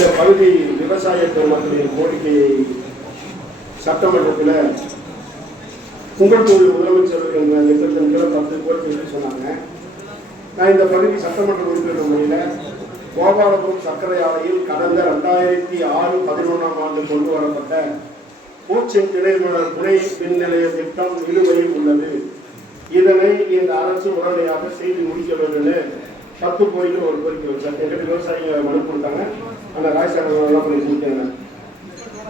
இந்த பகுதி விவசாய பெருமக்களின் கோரிக்கையை சட்டமன்றத்தில் உங்கள் தொழில் முதலமைச்சர் என்ற திட்டத்தின் கீழ் 10 கோரிக்கை சொன்னாங்க. நான் இந்த பகுதி சட்டமன்ற உறுப்பினர் முறையில் கோபாலபுரம் சர்க்கரை ஆலையில் கடந்த 2006-11ஆம் ஆண்டு கொண்டு வரப்பட்ட கோச்சிங் திணைமலர் துணை மின் நிலைய திட்டம் நிலுவையில் உள்ளது. இதனை இந்த அரசு உடனடியாக செய்து முடிக்க வேண்டும் 10 கோரிக்கை ஒரு கோரிக்கை வச்சாங்க. எங்கிட்ட விவசாயிகள் மனு கொடுத்தாங்க. அந்த ராஜ்சாங்கெல்லாம் பண்ணி கொடுத்தாங்க.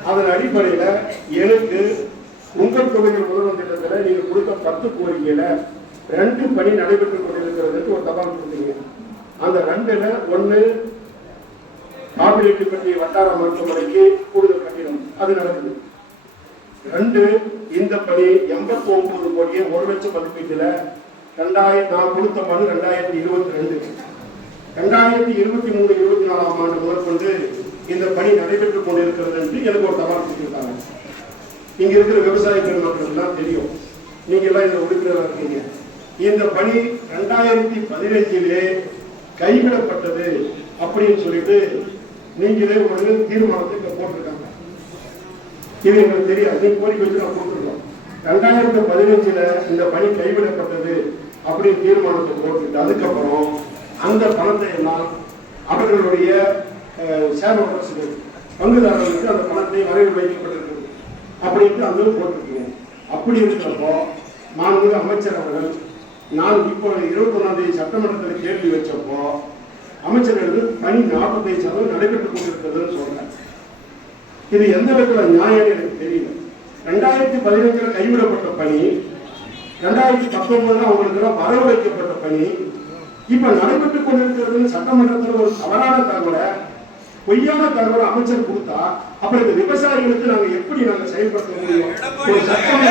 அதன் அடிப்படையில் எனக்கு உங்கள் தொகுதியில் முதல்வர் திட்டத்தில் நீங்கள் கொடுத்த 10 கோரிக்கையில் 2 பணி நடைபெற்றுக் கொண்டிருக்கிறதுக்கு ஒரு தபால் கொடுத்தீங்க. அந்த 2ல் 1 காப்பிரெட்டிப்பட்டி வட்டார மருத்துவமனைக்கு கூடுதல் கட்டிடம் அது நடக்குது. 2 இந்த பணி 89 கோடியே 1 லட்சம் மதிப்பீட்டில் நான் கொடுத்த மனு 2022 2023-24ஆம் ஆண்டு முதற்கொண்டு இந்த பணி நடைபெற்றுக் கொண்டிருக்கிறது என்று எனக்கு ஒரு தபால் கொடுத்திருக்காங்க. இங்க இருக்கிற விவசாய பெருமக்கள் எல்லாம் தெரியும், நீங்க எல்லாம் இந்த உறுப்பினராக இருக்கீங்க. இந்த பணி 2015 கைவிடப்பட்டது அப்படின்னு சொல்லிட்டு நீங்களே ஒரு தீர்மானத்தை இங்க போட்டிருக்காங்க. இது எங்களுக்கு தெரியாது, நீங்க கோரிக்கை வச்சு நான் கொடுத்துருக்கோம். 2015 இந்த பணி கைவிடப்பட்டது அப்படின்னு தீர்மானத்தை போட்டுட்டு அதுக்கப்புறம் அந்த பணத்தை எல்லாம் அவர்களுடைய ஷேர்ஹோல்டர்ஸுக்கு பங்குதாரர்களுக்கு அந்த பணத்தை வரைவு வைக்கப்பட்டிருக்கு அப்படின்ட்டு அந்த போட்டிருக்கீங்க. அப்படி இருக்கிறப்போ மாண்புமிகு அமைச்சர் அவர்கள் நான் இப்போ 21ஆம் தேதி சட்டமன்றத்தில் கேள்வி வச்சப்போ அமைச்சர்களுக்கு பணி 45% நடைபெற்றுக் கொண்டிருக்கிறதுன்னு சொல்றேன். இது எந்த விதத்துல நியாயம் எனக்கு தெரியல. 2015 கைவிடப்பட்ட பணி 2019 அவங்களுக்கு வரவு வைக்கப்பட்ட பணி இப்ப நடைபெற்றுக் கொண்டிருக்கிறது. சட்டமன்றத்தில் ஒரு தவறான தகவலை பொய்யான தகவலை அமைச்சர் கொடுத்தா அப்புறம் இந்த விவசாயிகளுக்கு நாங்க எப்படி செயல்படுத்த முடியும்? ஒரு சட்டம்